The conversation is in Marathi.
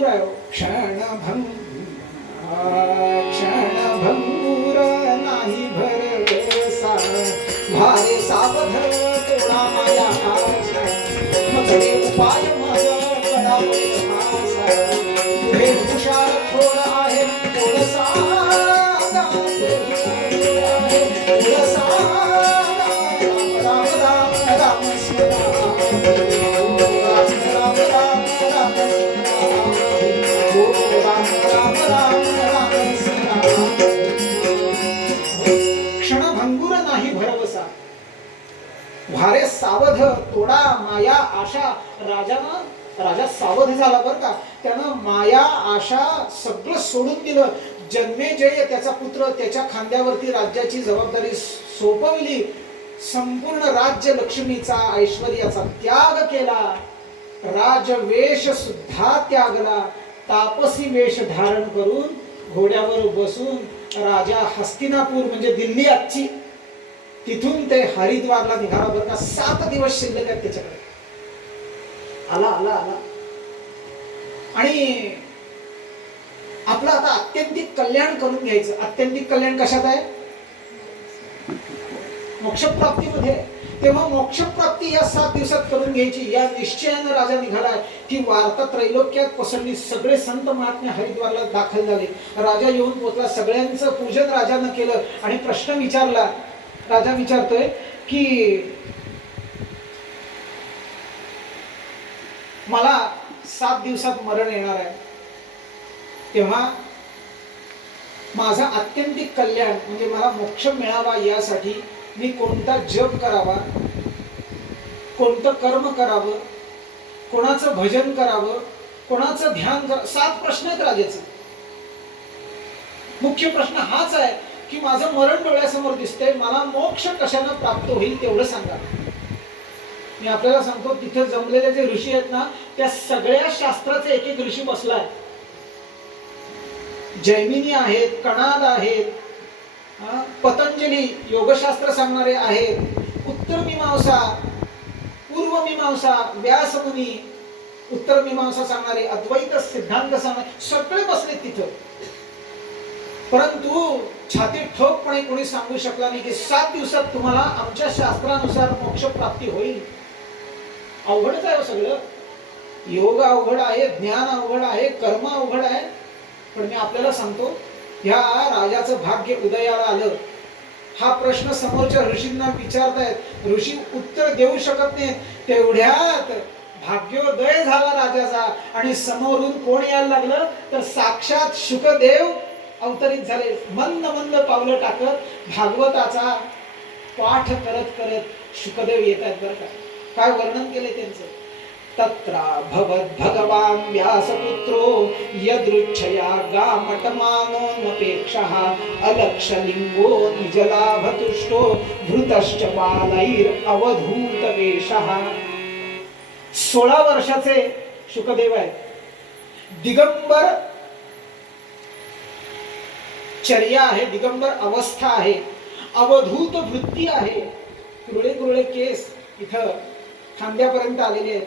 क्षणभंगूर आहे हो. क्षणभंगूर नाही भरवसा भारे सावध तोडा माया आशा मजडे उपाय मग कडा मासा पुढे हुशार थोड आहे थोडसा क्षणभंगूर नाही भरवसा भारे सावध तोडा माया आशा. राजा सावध झाला बर का. त्यानं माया आशा सगळं सोडून दिलं. जन्मेजय त्याचा पुत्र त्याच्या खांद्यावरती राज्याची जबाबदारी सोपवली. संपूर्ण राज्य लक्ष्मीचा ऐश्वर्याचा त्याग केला. राजवेश सुद्धा त्यागला. तापसी वेश धारण करून घोड्यावर बसून राजा हस्तिनापूर म्हणजे दिल्ली आजची तिथून ते हरिद्वारला निघाला बरं का. 7 दिवस शिल्लक आहेत त्याच्याकडे. आला आला आला आणि आपलं आता आत्यंतिक कल्याण करून घ्यायचं. आत्यंतिक कल्याण कशात आहे? मोक्षप्राप्तीमध्ये. तेव्हा मोक्षप्राप्ती या 7 दिवसात करून घ्यायची या निश्चयानं राजा निघालाय. ती वार्ता त्रैलोक्यात पसरली. सगळे संत महात्मे हरिद्वारला दाखल झाले. राजा येऊन पोहोचला. सगळ्यांचं पूजन राजानं केलं आणि प्रश्न विचारला. राजा विचारतोय की मला 7 दिवसात मरण येणार आहे. तेव्हा माझा आत्यंतिक कल्याण म्हणजे मला मोक्ष मिळावा यासाठी मी कोणता जप करावा, कोणतं कर्म करावं, कोणाचं भजन करावं, कोणाचं ध्यान करावं. 7 प्रश्न आहेत राजाचे. मुख्य प्रश्न हाच आहे की माझं मरण डोळ्यासमोर दिसतंय. मला मोक्ष कशाने प्राप्त होईल तेवढं सांगा. मी आपल्याला सांगतो तिथे जमलेले जे ऋषी आहेत ना त्या सगळ्या शास्त्राचे एक एक ऋषी बसलाय. जैमिनी आहेत, कणाद आहेत, पतंजली योगशास्त्र सांगणारे आहेत, उत्तर मीमांसा, पूर्व मीमांसा, व्यासमुनी उत्तर मीमांसा सांगणारे, अद्वैत सिद्धांत सांगणारे सगळे बसले तिथं. परंतु छाती ठोकपणे कोणी सांगू शकला नाही की 7 दिवसात तुम्हाला आमच्या शास्त्रानुसार मोक्ष प्राप्ती होईल. अवघडच आहे सगळं. योग अवघड आहे, ज्ञान अवघड आहे, कर्म अवघड आहे. पण मी आपल्याला सांगतो ह्या राजाचं भाग्य उदयाला आलं. हा प्रश्न समोरच्या ऋषींना विचारतायत. ऋषी उत्तर देऊ शकत नाही. तेवढ्यात भाग्योदय झाला राजाचा आणि समोरून कोण यायला लागलं तर साक्षात शुकदेव अवतरित झाले. मंद मंद पावलं टाकत भागवताचा पाठ करत करत शुकदेव येत आहेत बरं का. काय वर्णन केले त्यांचं. तत्रा भवद भगवान व्यासपुत्रो यदृच्छया गामटमानो नपेक्षः अलक्षलिंगो निजलाभतुष्टो भृतश्च बालैर अवधूत वेशः. 16 वर्षाचे शुकदेव आहेत. दिगंबर चर्या आहे, दिगंबर अवस्था आहे, अवधूत वृत्ती आहे. कुरळे कुरळे केस इथं खांद्यापर्यंत आलेले आहेत.